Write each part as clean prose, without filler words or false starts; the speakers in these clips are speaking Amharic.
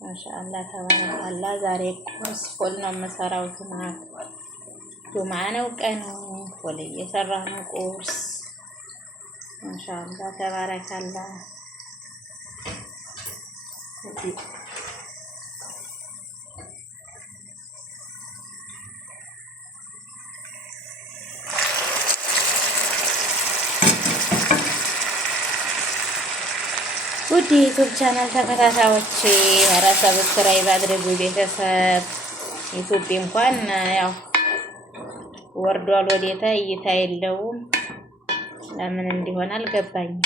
ማሻአላህ ተባረካላህ። ዛሬ ቁርስ ፉል ነው የምሰራው። ጁምዓ ነው ቀኑ። ፉል እየሰራ ነው ቁርስ። ማሻአላህ ተባረካላህ። ውድ የዩቱብ ቻናል ተከታታዮች ኧረ ሰብስክራይብ አድርጉ ቤተሰብ። ዩቱብ እንኳን ያው ወርዷል፣ ወዴታ እይታ የለውም። ለምን እንዲሆን አልገባኝም።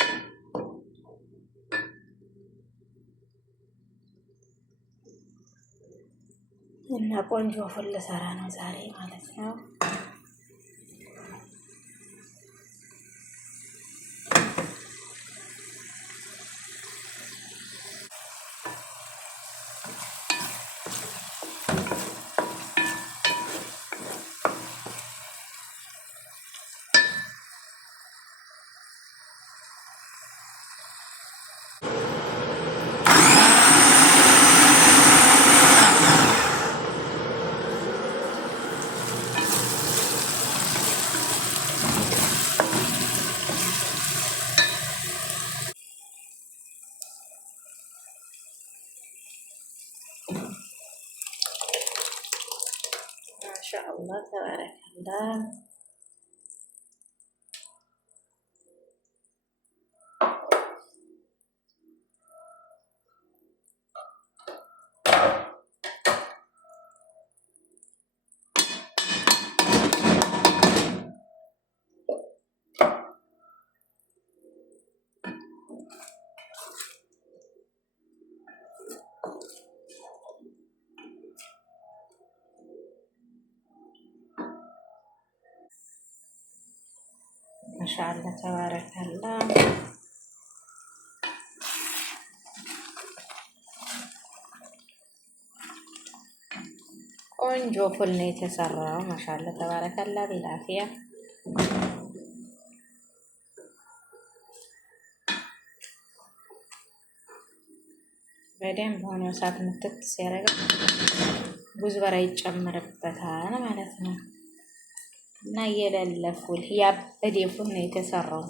እና ቆንጆ ፉል ልሰራ ነው ዛሬ ማለት ነው። ማሻአላህ ተባረካላህ። ማሻአላህ ተባረካላህ። ቆንጆ ፉል ነው የተሰራው። ማሻአላህ ተባረካላህ። ቢላፊያ በደንብ ሆኖ እሳት ምትት ሲያደርግ ጉዝበራ ይጨመርበታል ማለት ነው። እና የሌለ ፉል ያበደ ፉል ነው የተሰራው።